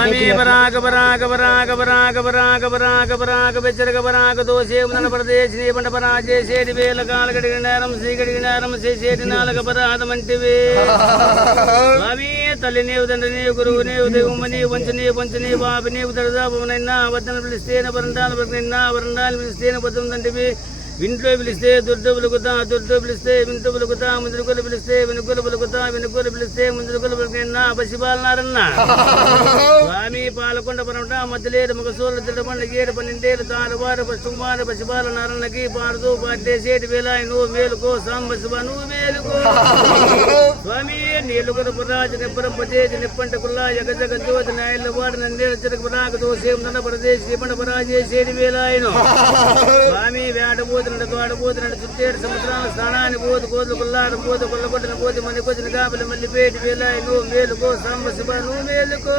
స్వామి పరాగ పరాగ పరాగ పరాగ పరాగ పరాగ పరాగ బెచ్చరగ పరాగ దోషేమున ప్రదేశ్ నీ పంట పరాజేసేటి వేల కాల గడిగినారం శ్రీ గడిగినారం చేసేటి నాలుగ పరాధమంటివే స్వామి తల్లి నీవు తండ్రి నీవు గురువు నీవు దేవుమ్మ నీవు వంచు నీవు పంచు నీ బాబు నీవు దరిదాపమునైనా వద్దను పిలిస్తేన వరండాలు పలికినైనా వరండాలు పిలిస్తేన బద్దం తండ్రివి ఇంట్లో పిలిస్తే దుర్డు పలుకుతా దుర్డు పిలిస్తే వింటు పలుకుతా ముందుకులు పిలిస్తే వెనుకలు పలుకుతా వెనుకలు పిలిస్తే ముందుకులు పలికినా పసిపాలనారన్న స్వామి పాలకొండ పరమట మధ్యలేరు మగసూరు తిరబండ గేడు పన్నెండేరు తారువారు పశుకుమారు పసిపాలనారన్నకి పారుతూ పాటేసేటి వేళ నువ్వు మేలుకో సాంబ శివ నువ్వు మేలుకో స్వామి నీళ్ళుకుల పురాజ నిప్పరం పచేతి నిప్పంట కుల్లా జగజగ జ్యోతి నాయల వాడు నందేడు చిరక పరాగ దోషేం నన్న ప్రదేశ్ నిపండ పరాజేసేటి వేళ స్వామి వేడబోతు తోడబోతున్నట్టు చుట్టేడు సంవత్సరాల స్నానాన్ని పోతు కోతులు కొల్లాడు పోతు కొల్లగొట్టిన పోతు మని కొచ్చిన కాపలి మళ్ళీ పేటి వేళ నువ్వు మేలుకో సాంబ శివ నువ్వు మేలుకో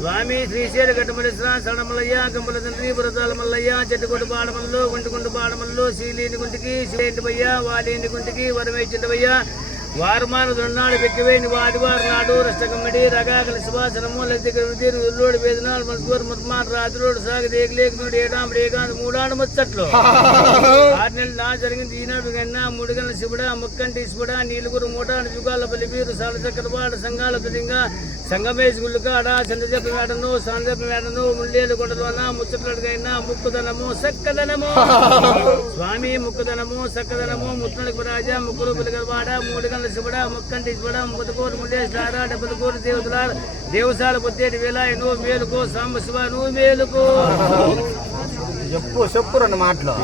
స్వామి శ్రీశైల గట్టమల్లేశ్వర సడమల్లయ్య గంపల తండ్రి పురతాల మల్లయ్య చెట్టుకొట్టు పాడమల్లో గుంటుకుంటు పాడమల్లో శీలేని గుంటికి శిలేంటి బయ్య వాలేంటి గుంటికి వరమేచింటి వారుమాను దొన్నాడు పెక్కివేని వాడివారు నాడు రష్టకమ్మడి రగాకలి సుభాసనము లతిరు ఉల్లోడు వేదనాలు మనస్కోరు మత్మాన్ రాత్రుడు సాగి దేగలేకునుడు ఏడాముడు ఏకాంత మూడాడు ముచ్చట్లు 6 నెలలు నా జరిగింది ఈనాడు కన్నా 3 గంటల శివుడా ముక్కంటి ఇసుబడా నీలుగురు మూటాడు యుగాల బలిపీరు సలచక్రపాడ సంఘాల తుడింగా సంగమేశ్ గుళ్ళుకాడ చంద్రజప వేటను సాంజప వేటను ముళ్ళేలు కొండలోన ముచ్చట్లకైనా ముక్కుదనము సక్కదనము స్వామి ముక్కుదనము సక్కదనము ముత్తలకు రాజా ముక్కులు పిలగవాడ 3 గంటల శివుడా ముక్కంటి ఇసుబడా ముద్దకోరు ముళ్ళేసారా 70 కోటి దేవతల దేవసాల పొత్తేటి వేళ నువ్వు మేలుకో సాంబ శివ నువ్వు మేలుకో చెప్పు 2 మాటలు